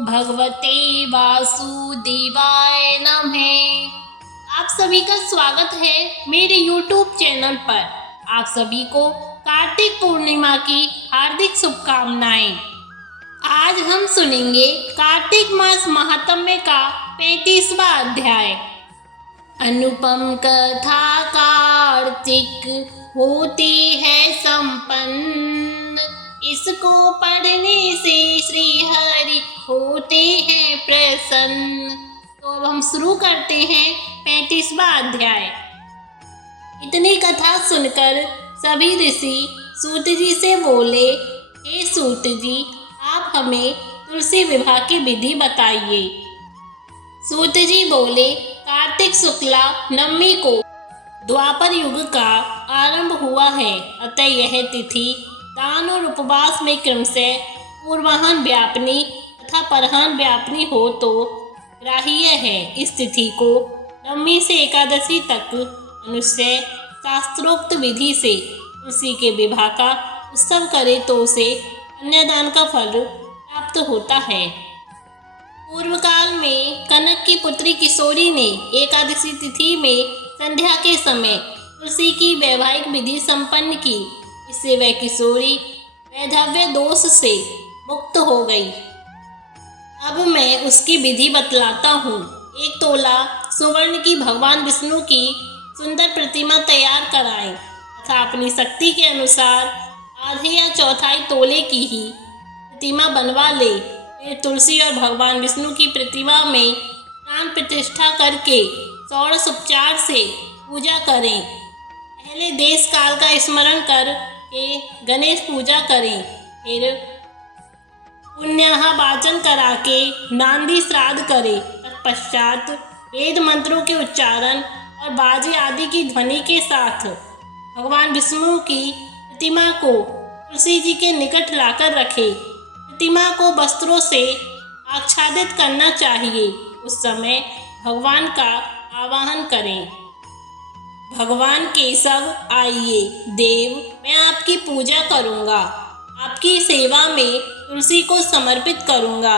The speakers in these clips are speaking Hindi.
भगवते वासुदेवाय नमः। आप सभी का स्वागत है मेरे YouTube चैनल पर। आप सभी को कार्तिक पूर्णिमा की हार्दिक शुभकामनाएं। आज हम सुनेंगे कार्तिक मास महात्म्य का 35वां अध्याय। अनुपम कथा कार्तिक होती है संपन्न, इसको पढ़ने से श्री हरि होते हैं प्रसन्न। तो अब हम शुरू करते हैं 35वां अध्याय। इतनी कथा सुनकर सभी ऋषि सूत जी से बोले, हे सूत जी, आप हमें तुलसी विवाह की विधि बताइए। सूत जी बोले, कार्तिक शुक्ला नवमी को द्वापर युग का आरंभ हुआ है, अतः यह तिथि दान और उपवास में क्रमशः पूर्वाह्न व्यापनी तथा परहान व्यापनी हो तो ग्राह्य है। इस तिथि को नवमी से एकादशी तक मनुष्य शास्त्रोक्त विधि से तुलसी के विवाह का उत्सव करे तो उसे कन्यादान का फल प्राप्त होता है। पूर्व काल में कनक की पुत्री किशोरी ने एकादशी तिथि में संध्या के समय तुलसी की वैवाहिक विधि संपन्न की। इससे वह किशोरी वैधव्य दोष से मुक्त हो गई। अब मैं उसकी विधि बतलाता हूँ। 1 तोला सुवर्ण की भगवान विष्णु की सुंदर प्रतिमा तैयार कराएं तथा अपनी शक्ति के अनुसार आधे या चौथाई तोले की ही प्रतिमा बनवा ले। फिर तुलसी और भगवान विष्णु की प्रतिमा में प्राण प्रतिष्ठा करके षोडश उपचार से पूजा करें। पहले देश काल का स्मरण कर के गणेश पूजा करें। फिर पुण्याहा वाचन करा के नांदी श्राद्ध करें। तत्पश्चात वेद मंत्रों के उच्चारण और बाजे आदि की ध्वनि के साथ भगवान विष्णु की प्रतिमा को तुलसी जी के निकट लाकर रखें। प्रतिमा को वस्त्रों से आच्छादित करना चाहिए। उस समय भगवान का आवाहन करें, भगवान केशव आइए, देव मैं आपकी पूजा करूँगा, आपकी सेवा में तुलसी को समर्पित करूँगा,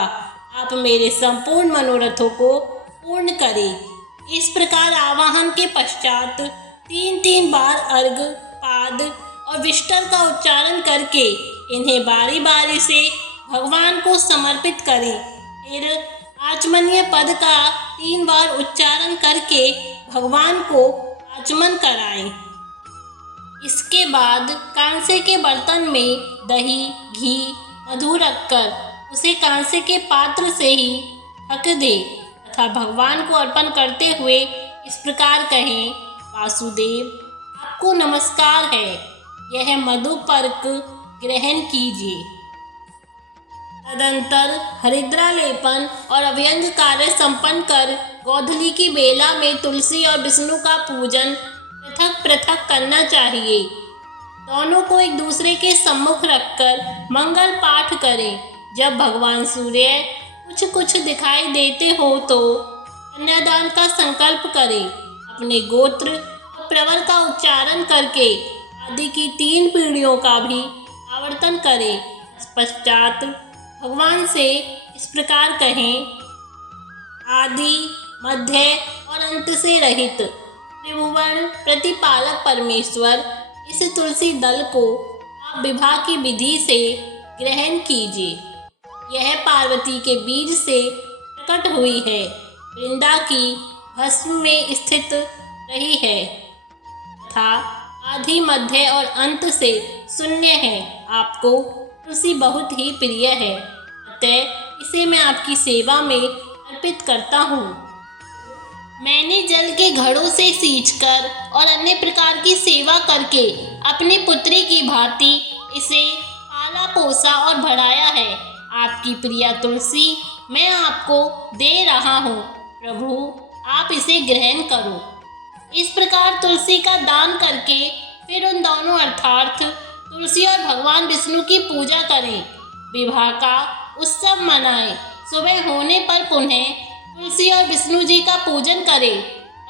आप मेरे संपूर्ण मनोरथों को पूर्ण करें। इस प्रकार आवाहन के पश्चात 3 बार अर्घ, पाद और विष्टर का उच्चारण करके इन्हें बारी बारी से भगवान को समर्पित करें। फिर आचमनीय पद का 3 बार उच्चारण करके भगवान को आचमन कराएं। इसके बाद कांसे के बर्तन में दही, घी, मधु रखकर उसे कांसे के पात्र से ही ढक दे तथा भगवान को अर्पण करते हुए इस प्रकार कहें, वासुदेव आपको नमस्कार है, यह मधुपर्क ग्रहण कीजिए। तदंतर हरिद्रा लेपन और अभ्यंग कार्य संपन्न कर गोधूली की बेला में तुलसी और विष्णु का पूजन पृथक पृथक करना चाहिए। दोनों को एक दूसरे के सम्मुख रखकर मंगल पाठ करें। जब भगवान सूर्य कुछ कुछ दिखाई देते हो तो कन्यादान का संकल्प करें। अपने गोत्र और प्रवर का उच्चारण करके आदि की 3 पीढ़ियों का भी आवर्तन करें। पश्चात भगवान से इस प्रकार कहें, आदि, मध्य और अंत से रहित त्रिभुवन प्रतिपालक परमेश्वर, इस तुलसी दल को आप विवाह की विधि से ग्रहण कीजिए। यह पार्वती के बीज से प्रकट हुई है, वृंदा की भस्म में स्थित रही है तथा आदि, मध्य और अंत से शून्य है। आपको तुलसी बहुत ही प्रिय है, अतः इसे मैं आपकी सेवा में अर्पित करता हूँ। मैंने जल के घड़ों से सींचकर और अन्य प्रकार की सेवा करके अपनी पुत्री की भांति इसे पाला पोसा और बढ़ाया है। आपकी प्रिया तुलसी मैं आपको दे रहा हूँ, प्रभु आप इसे ग्रहण करो। इस प्रकार तुलसी का दान करके फिर उन दोनों अर्थात तुलसी और भगवान विष्णु की पूजा करें। विवाह का उत्सव मनाएं। सुबह होने पर पुनः तुलसी और विष्णु जी का पूजन करें।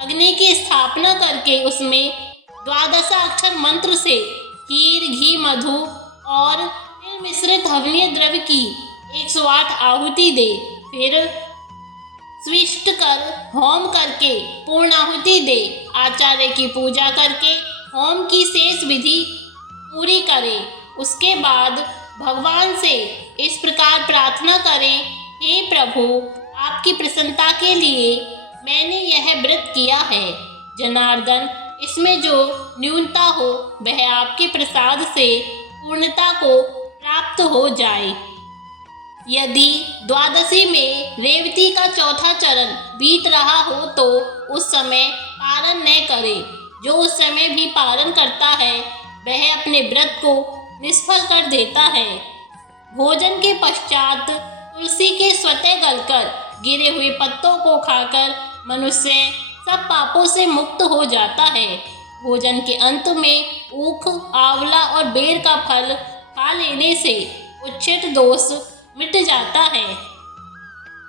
अग्नि की स्थापना करके उसमें 12 अक्षर मंत्र से खीर, घी, मधु और तिल मिश्रित हवनीय द्रव्य की 108 आहुति दे। फिर स्विष्ट कर होम करके पूर्णाहुति दे। आचार्य की पूजा करके होम की शेष विधि पूरी करें। उसके बाद भगवान से इस प्रकार प्रार्थना करें, हे प्रभु, आपकी प्रसन्नता के लिए मैंने यह व्रत किया है। जनार्दन, इसमें जो न्यूनता हो वह आपके प्रसाद से पूर्णता को प्राप्त हो जाए। यदि द्वादशी में रेवती का चौथा चरण बीत रहा हो तो उस समय पारण न करे। जो उस समय भी पारण करता है वह अपने व्रत को निष्फल कर देता है। भोजन के पश्चात तुलसी के स्वतः गलकर गिरे हुए पत्तों को खाकर मनुष्य सब पापों से मुक्त हो जाता है। भोजन के अंत में ऊख, आंवला और बेर का फल खा लेने से उच्छिष्ट दोष मिट जाता है।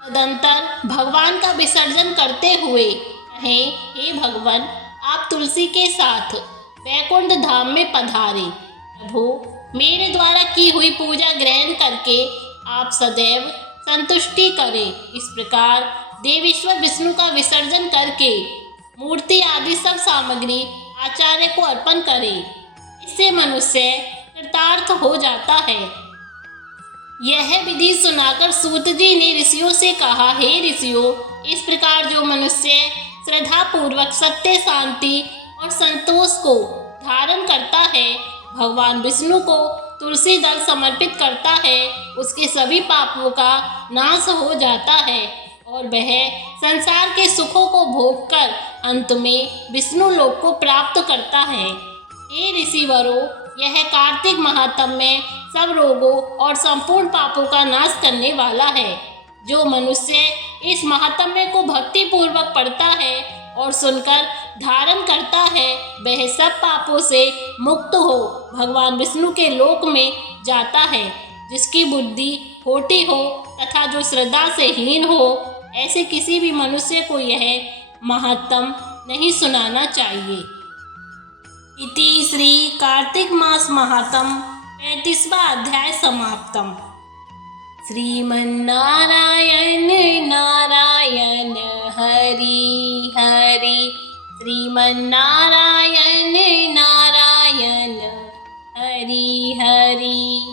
तदंतर भगवान का विसर्जन करते हुए कहें, हे भगवान, आप तुलसी के साथ वैकुंठ धाम में पधारे। प्रभु, मेरे द्वारा की हुई पूजा ग्रहण करके आप सदैव संतुष्टि करें। इस प्रकार देवेश्वर विष्णु का विसर्जन करके मूर्ति आदि सब सामग्री आचार्य को अर्पण करें। इससे मनुष्य कृतार्थ हो जाता है। यह विधि सुनाकर सूत जी ने ऋषियों से कहा, हे ऋषियों, इस प्रकार जो मनुष्य श्रद्धा पूर्वक सत्य, शांति और संतोष को धारण करता है, भगवान विष्णु को तुलसी दल समर्पित करता है, उसके सभी पापों का नाश हो जाता है और वह संसार के सुखों को भोगकर अंत में विष्णु लोक को प्राप्त करता है। हे ऋषिवरों, यह कार्तिक महात्म्य में सब रोगों और संपूर्ण पापों का नाश करने वाला है। जो मनुष्य इस महात्म्य को भक्ति पूर्वक पढ़ता है और सुनकर धारण करता है वह सब पापों से मुक्त हो भगवान विष्णु के लोक में जाता है। जिसकी बुद्धि खोटी हो तथा जो श्रद्धा से हीन हो, ऐसे किसी भी मनुष्य को यह महात्म नहीं सुनाना चाहिए। इति श्री कार्तिक मास महात्म 35वां अध्याय समाप्तम। श्रीमन्नारायण नारायण हरि हरि, श्रीमन्नारायण नारायण हरि हरि।